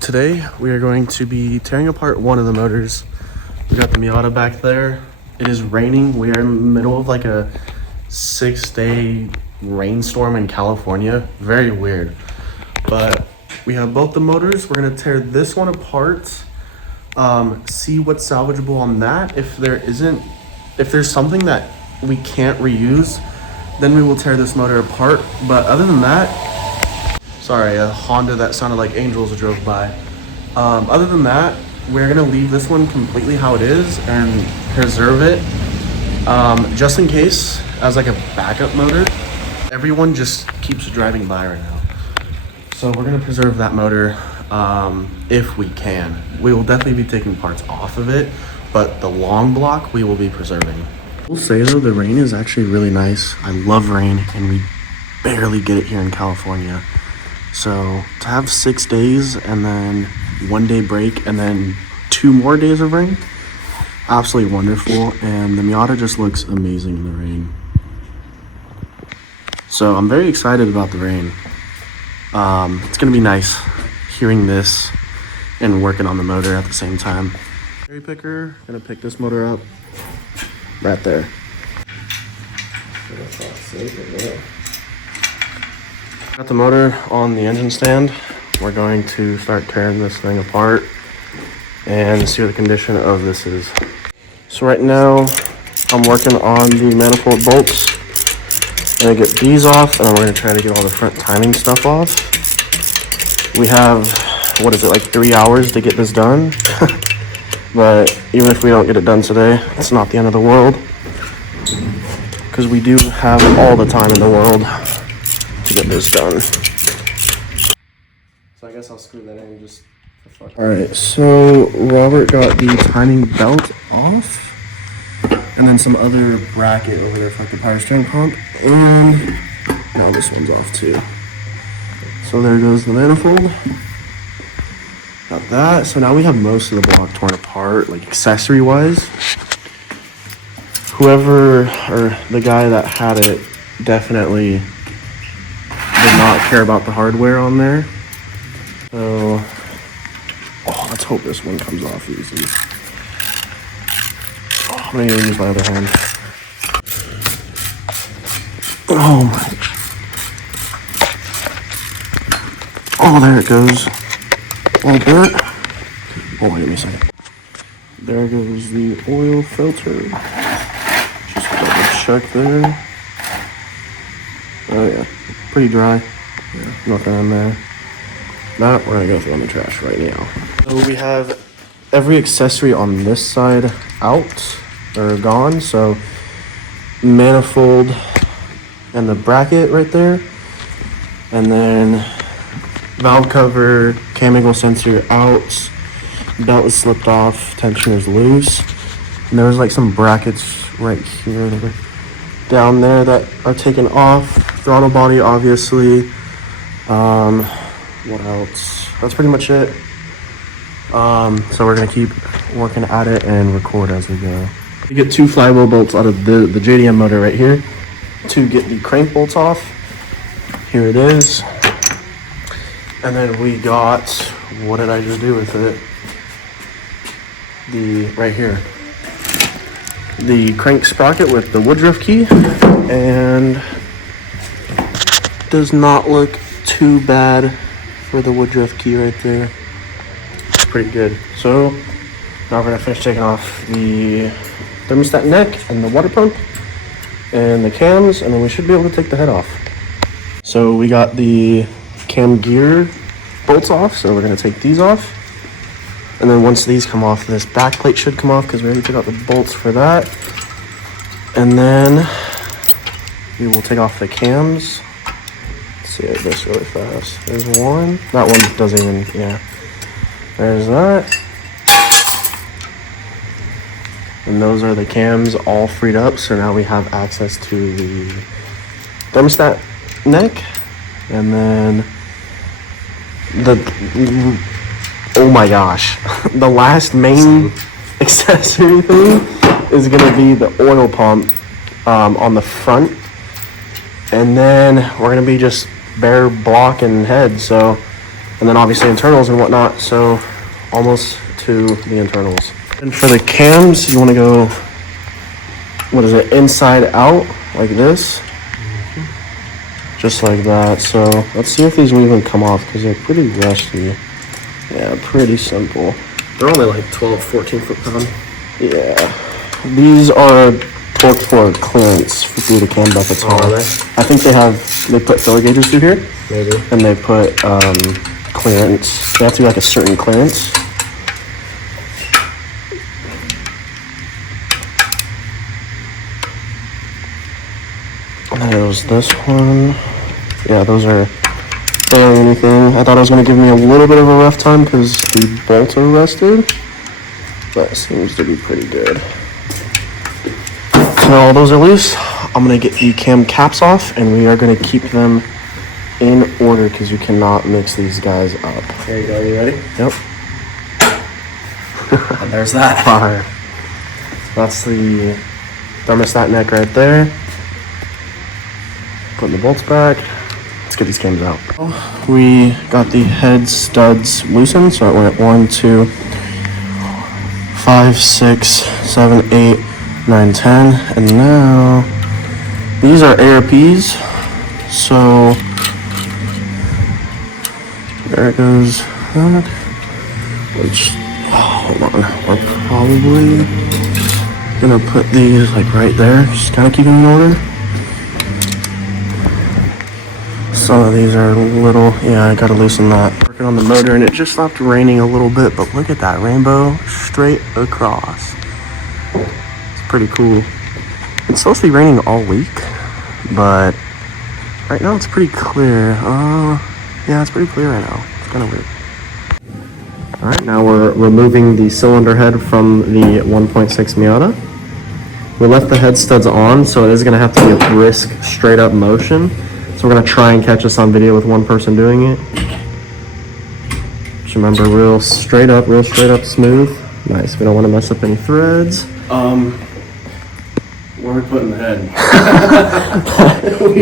today we are going to be tearing apart one of the motors. We got the Miata back there. It is raining. We are in the middle of like a 6-day rainstorm in California. Very weird. But we have both the motors. We're gonna tear this one apart. See what's salvageable on that. If there's something that we can't reuse, then we will tear this motor apart. But other than that, sorry, a Honda that sounded like angels drove by. Other than that, we're gonna leave this one completely how it is and preserve it, just in case, as like a backup motor. Everyone just keeps driving by right now. So we're gonna preserve that motor if we can. We will definitely be taking parts off of it, but the long block we will be preserving. I will say though, the rain is actually really nice. I love rain and we barely get it here in California. So to have 6 days and then 1 day break and then 2 more days of rain, absolutely wonderful. And the Miata just looks amazing in the rain. So I'm very excited about the rain. It's gonna be nice hearing this and working on the motor at the same time. Cherry picker, gonna pick this motor up right there. Got the motor on the engine stand. We're going to start tearing this thing apart and see what the condition of this is. So right now I'm working on the manifold bolts. I'm gonna get these off and then we're gonna try to get all the front timing stuff off. We have, what is it, like 3 hours to get this done. But even if we don't get it done today, it's not the end of the world, because we do have all the time in the world to get this done. So I guess I'll screw that in just for fun. Alright, so Robert got the timing belt off. And then some other bracket over there for like the power steering pump. And now this one's off too. So there goes the manifold. Got that. So now we have most of the block torn apart, like accessory wise. Whoever, or the guy that had it, definitely did not care about the hardware on there. So, let's hope this one comes off easy. I'm gonna use my other hand. Oh my. Oh, there it goes. A little bit. Oh, wait a second. There goes the oil filter. Just double check there. Oh yeah, pretty dry. Yeah, nothing in there. That we're gonna go throw in the trash right now. So we have every accessory on this side out or gone. So manifold and the bracket right there, and then valve cover, cam angle sensor out, belt is slipped off, tensioner is loose, and there's like some brackets right here down there that are taken off. Throttle body, obviously. What else? That's pretty much it. So we're gonna keep working at it and record as we go. We get 2 flywheel bolts out of the JDM motor right here to get the crank bolts off. Here it is. And then we got, what did I just do with it? Right here. The crank sprocket with the Woodruff key, and does not look too bad for the Woodruff key right there. It's pretty good. So now we're gonna finish taking off the thermostat neck and the water pump and the cams, and then we should be able to take the head off. So we got the cam gear bolts off, so we're gonna take these off. And then once these come off, this back plate should come off because we already took out the bolts for that. And then we will take off the cams. Let's see this really fast. There's one. That one doesn't even, yeah. There's that. And those are the cams all freed up. So now we have access to the thermostat neck. And then oh my gosh, the last main accessory thing is gonna be the oil pump on the front, and then we're gonna be just bare block and head. So and then obviously internals and whatnot. So almost to the internals. And for the cams, you want to go, what is it, inside out like this, just like that. So let's see if these will even come off because they're pretty rusty. Yeah, pretty simple. They're only like 12, 14 foot-pound. Yeah. These are torqued for clearance through the cam buckets. Oh, are they? I think they put filler gauges through here. Maybe. And they put clearance. They have to be like a certain clearance. There's this one. Yeah, those are barely anything. I thought it was going to give me a little bit of a rough time because the bolts are rusted, but it seems to be pretty good. So all those are loose. I'm going to get the cam caps off, and we are going to keep them in order because you cannot mix these guys up. There you go. You ready? Yep. And there's that. Fire. That's the thermostat neck right there. Putting the bolts back. Let's get these cams out. We got the head studs loosened, so it went 1, 2, 5, 6, 7, 8, 9, 10, and now these are ARPs. So there it goes. Which, hold on, we're probably gonna put these like right there. Just kind of keep them in order. Some of these are a little, yeah, I gotta loosen that. Working on the motor and it just stopped raining a little bit, but look at that rainbow straight across. It's pretty cool. It's supposed to be raining all week, but right now it's pretty clear. Yeah, it's pretty clear right now. It's kind of weird. All right, now we're removing the cylinder head from the 1.6 Miata. We left the head studs on, so it is gonna have to be a brisk, straight up motion. So we're gonna try and catch us on video with one person doing it. Just remember, real straight up, smooth. Nice, we don't wanna mess up any threads. Where are we putting the head?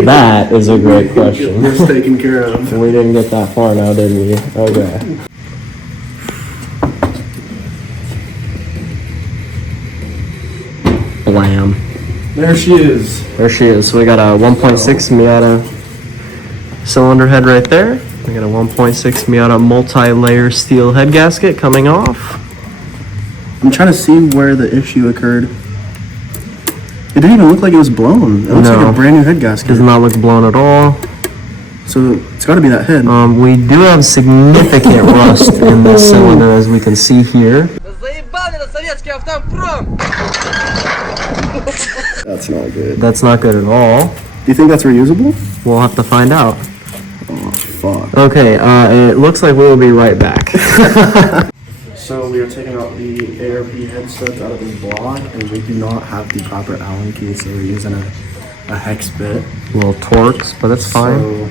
That is a great question. It's taken care of. We didn't get that far now, did we? Okay. Blam. There she is. There she is. So we got a 1.6 Miata cylinder head right there. We got a 1.6 Miata multi-layer steel head gasket coming off. I'm trying to see where the issue occurred. It didn't even look like it was blown. It looks like a brand new head gasket. Does not look blown at all. So it's got to be that head. We do have significant rust in this cylinder, as we can see here. That's not good. That's not good at all. Do you think that's reusable? We'll have to find out. Oh, fuck. Okay, it looks like we will be right back. So we are taking out the ARP head studs out of this block, and we do not have the proper Allen key, so we're using a hex bit. Little torques, but it's fine. So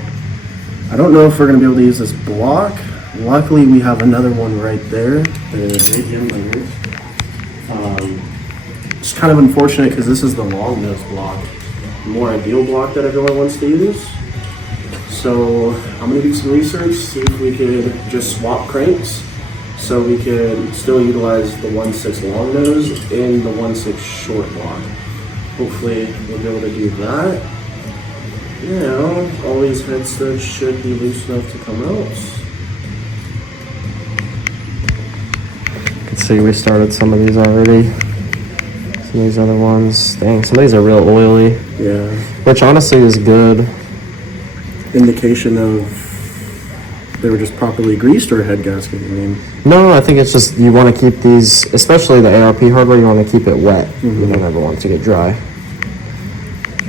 I don't know if we're going to be able to use this block. Luckily, we have another one right there. The medium layers. It's kind of unfortunate because this is the long nose block. More ideal block that everyone wants to use. So I'm going to do some research, see if we could just swap cranks so we could still utilize the 1.6 long nose in the 1.6 short block. Hopefully we'll be able to do that. All these head studs should be loose enough to come out. You can see we started some of these already. Some of these other ones, dang, some of these are real oily. Yeah. Which honestly is good. Indication of they were just properly greased or a head gasket, I mean? No, I think it's just you want to keep these, especially the ARP hardware, you want to keep it wet. You don't ever want it to get dry.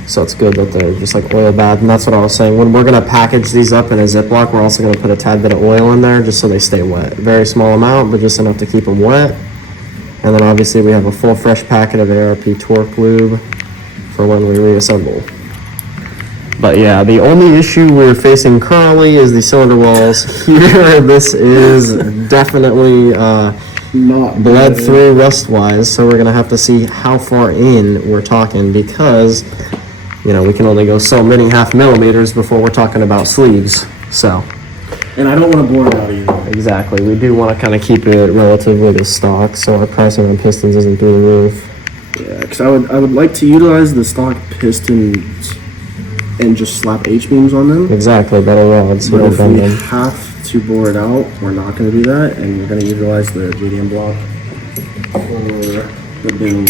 So it's good that they're just like oil bad, and that's what I was saying. When we're gonna package these up in a Ziploc, we're also gonna put a tad bit of oil in there just so they stay wet. Very small amount, but just enough to keep them wet. And then obviously we have a full fresh packet of ARP torque lube for when we reassemble. But yeah, the only issue we're facing currently is the cylinder walls here. This is definitely Not bled good. through rust-wise, so we're gonna have to see how far in we're talking because, you know, we can only go so many half millimeters before we're talking about sleeves. So And I don't want to bore it out either. Exactly. We do want to kind of keep it relatively to stock, so our pricing on pistons isn't through the roof. Yeah, because I would like to utilize the stock pistons and just slap H-beams on them. Exactly, better rods. But if we have to bore it out, we're not going to do that, and we're going to utilize the medium block for the build.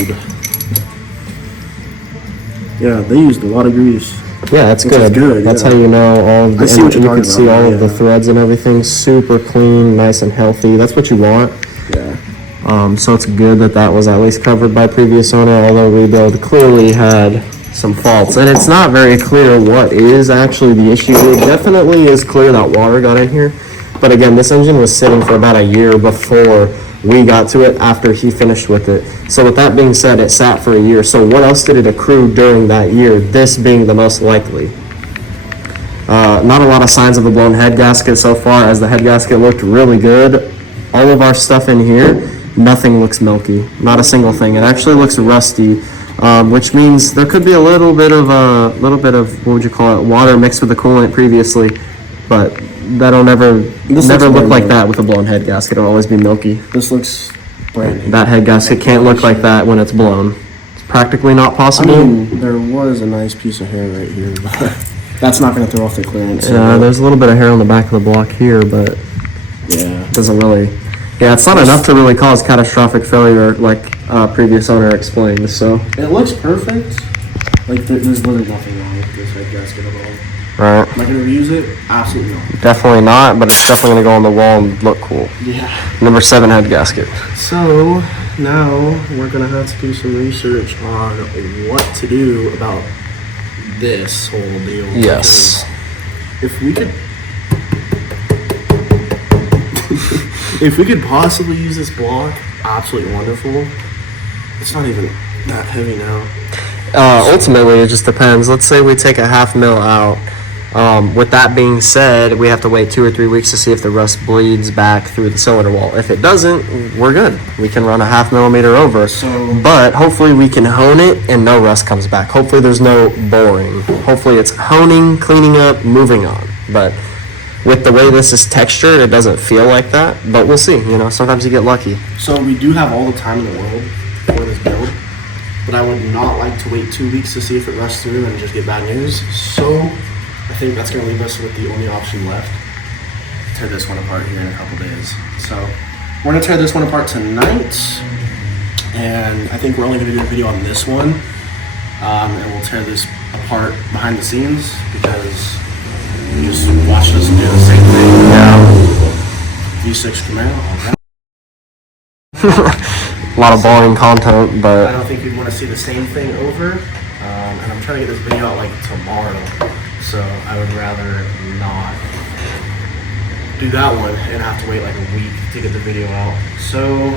Yeah, they used a lot of grease. Yeah, that's good. Good. That's yeah. how you know all. I see what you're you talking can see about, all of the threads and everything, super clean, nice and healthy. That's what you want. Yeah. So it's good that that was at least covered by previous owner, although rebuild clearly had some faults. And it's not very clear what is actually the issue. It definitely is clear that water got in here. But again, this engine was sitting for about a year before we got to it after he finished with it. So with that being said, it sat for a year. So what else did it accrue during that year? This being the most likely. Not a lot of signs of a blown head gasket so far, as the head gasket looked really good. All of our stuff in here, nothing looks milky. Not a single thing. It actually looks rusty, which means there could be a little bit of what would you call it, water mixed with the coolant previously, but that'll never look like that with a blown head gasket. It'll always be milky. This looks brand new. That head gasket can't look like that when it's blown. It's practically not I possible. mean, there was a nice piece of hair right here, but that's not going to throw off the clearance. Yeah, there's a little bit of hair on the back of the block here, but Yeah. it doesn't really. Yeah, it's not enough to really cause catastrophic failure like previous owner explained. So. It looks perfect. Like, there's literally nothing wrong with this head gasket at all. Right. Am I going to reuse it? Absolutely not. Definitely not, but it's definitely gonna go on the wall and look cool. Yeah. Number 7 head gasket. So, now we're going to have to do some research on what to do about this whole deal. Yes. Because if we could... if we could possibly use this block, absolutely wonderful. It's not even that heavy now. Ultimately, it just depends. Let's say we take a 1/2 mil out. With that being said, we have to wait 2 or 3 weeks to see if the rust bleeds back through the cylinder wall. If it doesn't, we're good. We can run a 1/2 millimeter over. But hopefully we can hone it and no rust comes back. Hopefully there's no boring. Hopefully it's honing, cleaning up, moving on. But with the way this is textured, it doesn't feel like that. But we'll see. You know, sometimes you get lucky. So we do have all the time in the world for this build, but I would not like to wait 2 weeks to see if it rusts through and just get bad news. So I think that's going to leave us with the only option left. Tear this one apart here in a couple days. So we're going to tear this one apart tonight, and I think we're only going to do a video on this one, and we'll tear this apart behind the scenes because you just watched us do the same thing. Yeah. V6 Camaro. A lot of boring content, I but don't think you'd want to see the same thing over, and I'm trying to get this video out like tomorrow, so I would rather not do that one and have to wait like a week to get the video out. So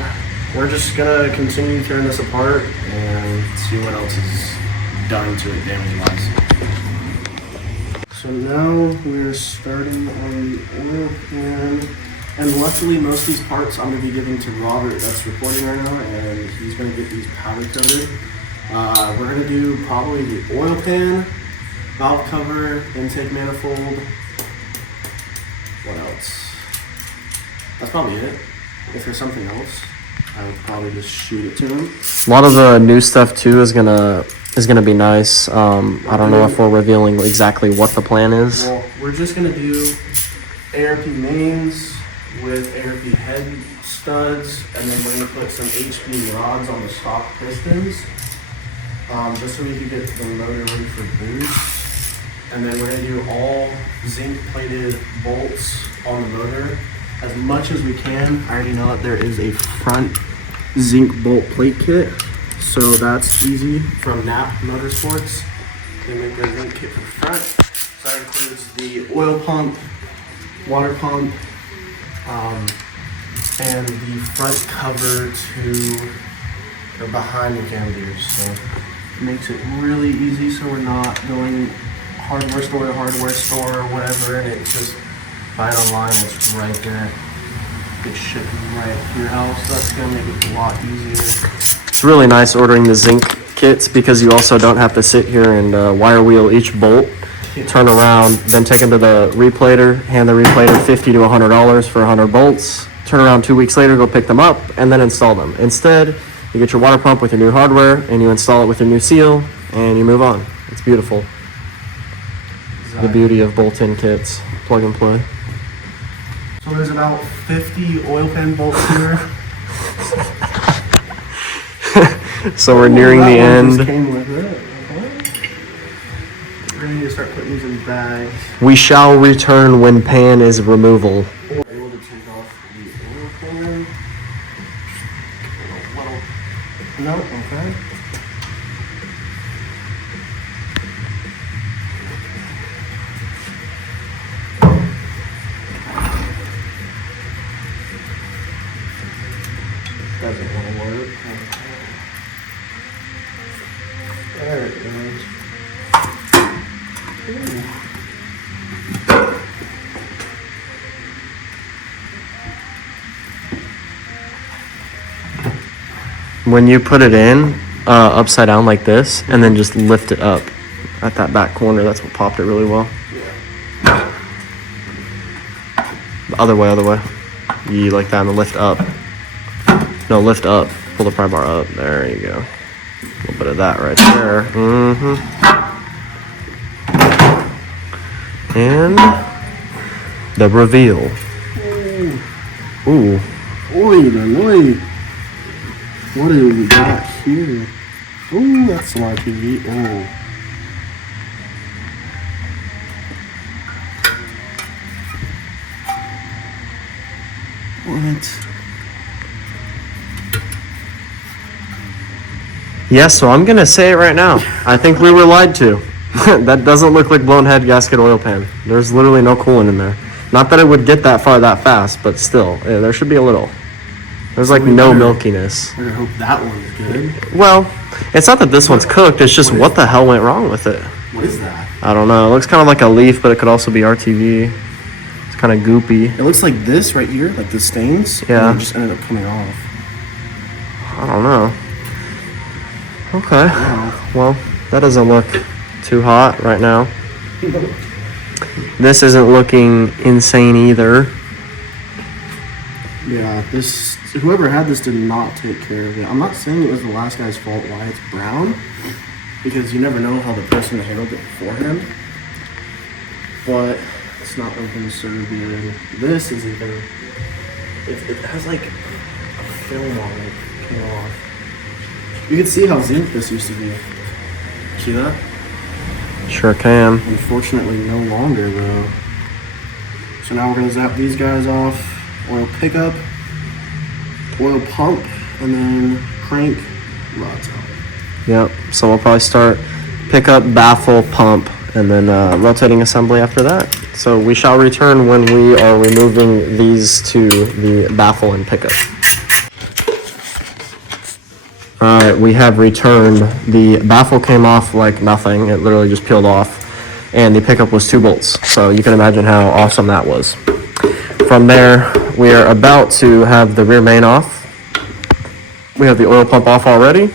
we're just gonna continue tearing this apart and see what else is done to it damage wise. So now we're starting on the oil pan. And luckily, most of these parts I'm going to be giving to Robert that's recording right now, and he's going to get these powder coated. We're going to do probably the oil pan, valve cover, intake manifold. What else? That's probably it. If there's something else, I would probably just shoot it to him. a lot of the new stuff too is gonna be nice. I don't know if we're revealing exactly what the plan is. Well, we're just going to do ARP mains with ARP head studs, and then we're going to put some HB rods on the stock pistons, just so we can get the motor ready for boost. And then we're going to do all zinc plated bolts on the motor as much as we can. I already know that there is a front zinc bolt plate kit, so that's easy from Nap Motorsports. They make their zinc kit for the front. So that includes the oil pump, water pump, and the front cover to or behind the cam gears. So it makes it really easy, so we're not going hardware store to hardware store or whatever, and it's just buy it online, it's right there. Get shipped right to your house. So that's gonna make it a lot easier. It's really nice ordering the zinc kits because you also don't have to sit here and wire wheel each bolt. turn around, then take them to the replater, hand the replater $50 to $100 for 100 bolts, turn around 2 weeks later, go pick them up, and then install them. Instead, you get your water pump with your new hardware, and you install it with your new seal, and you move on. It's beautiful. The beauty of bolt-in kits. Plug and play. So there's about 50 oil pan bolts here. So we're nearing the end. Came with it. We're gonna need to start putting these in bags. We shall return when pan is removal. We're able to take off the oil pan. No, okay. Doesn't want to work. There it goes. When you put it in upside down like this, and then just lift it up at that back corner, that's what popped it really well. Yeah. The other way. You like that, and then lift up. No, lift up. Pull the pry bar up. There you go. A little bit of that right there. And the reveal. Ooh. Oi, oi. What do we got here? Ooh, that's smart TV. Oh. What? Yeah, so I'm gonna say it right now. I think we were lied to. That doesn't look like blown head gasket oil pan. There's literally no coolant in there. Not that it would get that far that fast, but still, yeah, there should be a little. There's like no milkiness. I hope that one's good. Well, it's not that this one's cooked, it's just what the hell went wrong with it? What is that? I don't know. It looks kind of like a leaf, but it could also be RTV. It's kind of goopy. It looks like this right here, like the stains. Yeah. And it just ended up coming off. I don't know. Okay. Wow. Well, that doesn't look too hot right now. This isn't looking insane either. Yeah, whoever had this did not take care of it. I'm not saying it was the last guy's fault why it's brown, because you never know how the person handled it beforehand. But it's not looking so good. This is even, it has like a film on it coming off. You can see how zinc this used to be. See that? Sure can. Unfortunately, no longer though. So now we're gonna zap these guys off. Oil pickup, oil pump, and then crank rods out. Yep. So we'll probably start pickup, baffle, pump, and then rotating assembly after that. So we shall return when we are removing these to the baffle and pickup. All right, we have returned. The baffle came off like nothing. It literally just peeled off. And the pickup was 2 bolts. So you can imagine how awesome that was. From there, we are about to have the rear main off. We have the oil pump off already.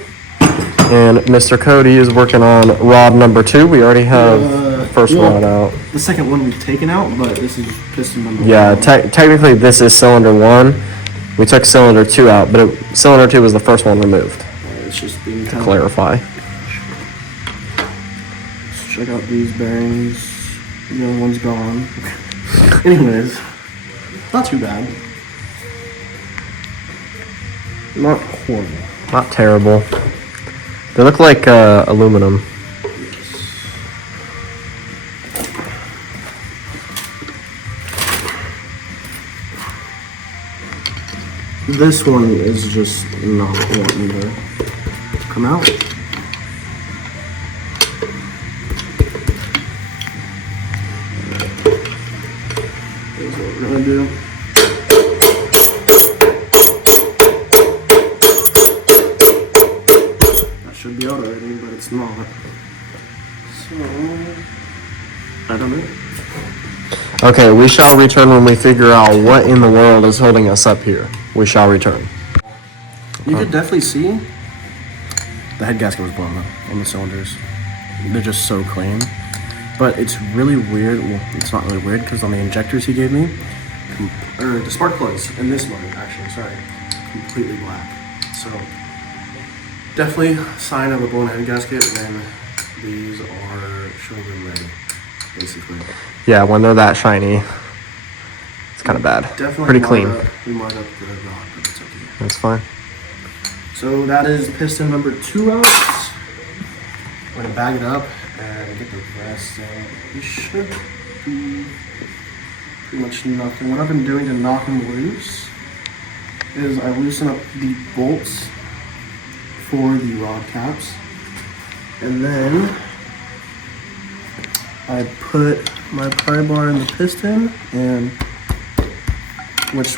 And Mr. Cody is working on rod number 2. We already have first rod out. The second one we've taken out, but this is piston number 1. Yeah, technically this is cylinder 1. We took cylinder 2 out, but cylinder 2 was the first one removed. It's just being To clarify. Let's check out these bearings. The other one's gone. Anyways, not too bad. Not horrible. Not terrible. They look like aluminum. This one is just not wanting to come out. Here's what we're gonna do. That should be out already, but it's not. So, I don't know. Okay, we shall return when we figure out what in the world is holding us up here. We shall return. You could definitely see the head gasket was blown up on the cylinders. They're just so clean. but it's really weird. Well, it's not really weird because on the injectors he gave me, or the spark plugs in this motor, actually, sorry, completely black. So definitely a sign of a blown head gasket when these are showing them red, basically. Yeah, when they're that shiny, it's kind of bad. Definitely pretty clean. We marred up the rod, but it's okay. That's fine. So that is piston number 2 out. We're gonna bag it up and get the rest out. We should be pretty much nothing. What I've been doing to knock them loose is I loosen up the bolts for the rod caps, and then I put my pry bar in the piston, and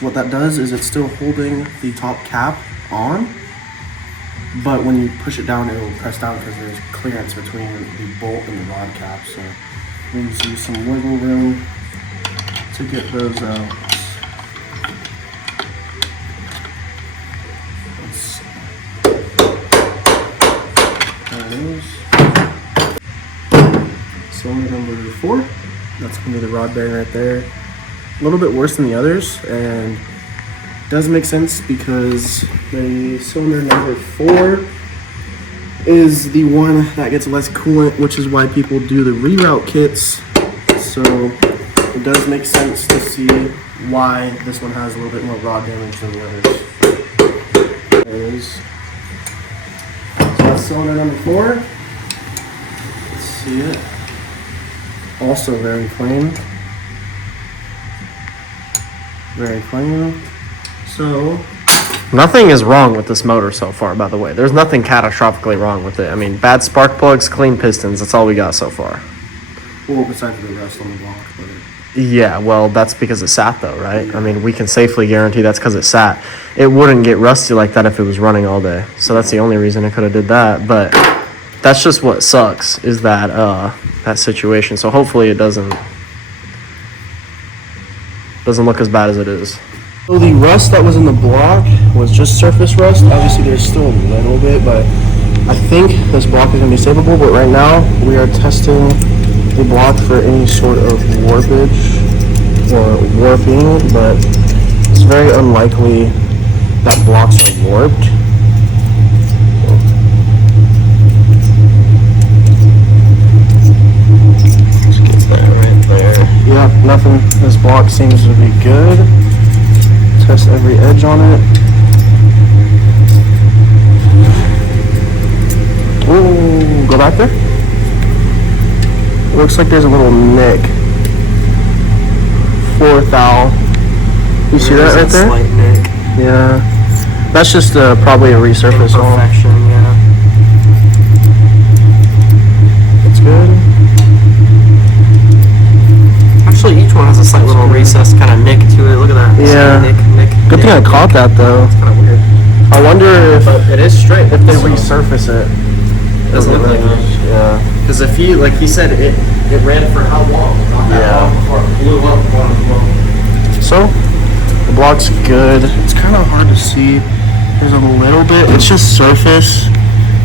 what that does is it's still holding the top cap on, but when you push it down, it will press down because there's clearance between the bolt and the rod cap. So we need to use some wiggle room to get those out. Let's see. There it is. Cylinder number 4. That's gonna be the rod bearing right there. A little bit worse than the others, and does make sense because the cylinder number 4 is the one that gets less coolant, which is why people do the reroute kits. So it does make sense to see why this one has a little bit more rod damage than the others. There it is. So that's cylinder number 4. Let's see it. Also very clean. Very clean. So Nothing is wrong with this motor so far, by the way. There's nothing catastrophically wrong with it. I mean, bad spark plugs, clean pistons. That's all we got so far. well, besides the rust on the block, but Yeah, well, that's because it sat, though, right? I mean, we can safely guarantee that's because it sat. It wouldn't get rusty like that if it was running all day. So that's the only reason it could have did that. But that's just what sucks, is that that situation. So hopefully it doesn't look as bad as it is. so the rust that was in the block was just surface rust. Obviously, there's still a little bit, but I think this block is going to be savable. But right now, we are testing the block for any sort of warpage or warping, but it's very unlikely that blocks are warped. Let's get that right there. Yep, nothing. This block seems to be good. Test every edge on it. Ooh, go back there. Looks like there's a little nick. 4th thou. You see that right there? Slight nick. Yeah. That's just probably a resurface hole. Imperfection, yeah. It's good. Actually, each one has a slight little recessed kind of nick to it. Look at that. Yeah. Nick. Good thing I caught that though. It's kind of weird. I wonder if It is straight. if they resurface it. Doesn't look like it. Yeah. Because if he, like he said, it ran for how long? Not that Yeah. long before it blew up. So the block's good. It's kind of hard to see. There's a little bit. It's just surface.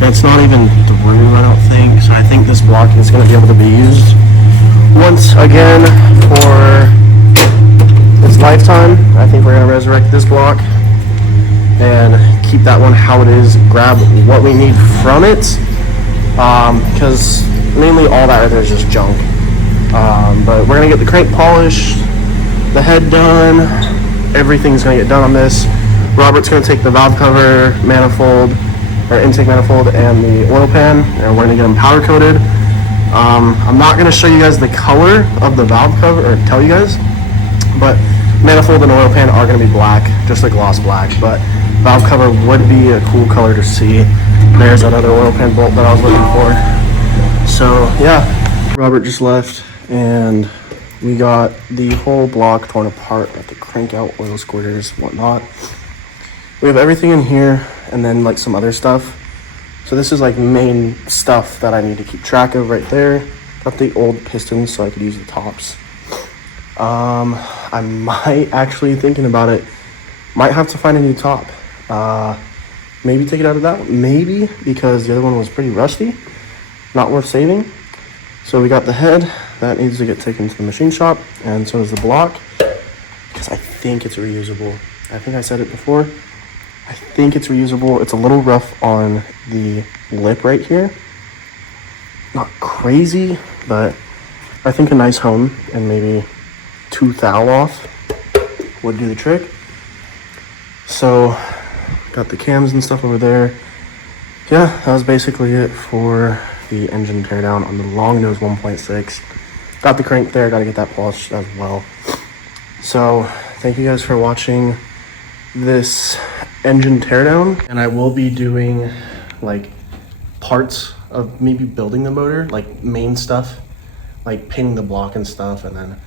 It's not even through, I don't think. So I think this block is going to be able to be used once again for its lifetime. I think we're going to resurrect this block and keep that one how it is. Grab what we need from it, because mainly all that right there is just junk. But we're going to get the crank polished, the head done. Everything's going to get done on this. Robert's going to take the valve cover, manifold, or intake manifold, and the oil pan, and we're going to get them powder coated. I'm not going to show you guys the color of the valve cover, or tell you guys, but manifold and oil pan are going to be black, just like gloss black, but valve cover would be a cool color to see. There's that other oil pan bolt that I was looking for. So yeah, Robert just left, and we got the whole block torn apart. We have to crank out oil squirters, whatnot. We have everything in here, and then like some other stuff. So this is like main stuff that I need to keep track of right there. Got the old pistons so I could use the tops. I might actually, thinking about it, might have to find a new top. Maybe take it out of that one. Maybe, because the other one was pretty rusty. Not worth saving. So we got the head, that needs to get taken to the machine shop, and so does the block, because I think it's reusable. I think I said it before. I think it's reusable. It's a little rough on the lip right here. Not crazy, but I think a nice hone and maybe 2 thou off would do the trick. So, got the cams and stuff over there. Yeah, that was basically it for the engine teardown on the long nose 1.6. Got the crank there, got to get that polished as well. So, thank you guys for watching this engine teardown, and I will be doing like parts of maybe building the motor, like main stuff, like pinning the block and stuff, and then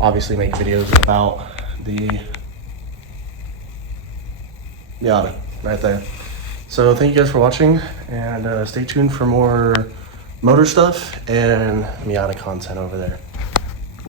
obviously make videos about the Miata right there. So thank you guys for watching, and stay tuned for more motor stuff and Miata content over there.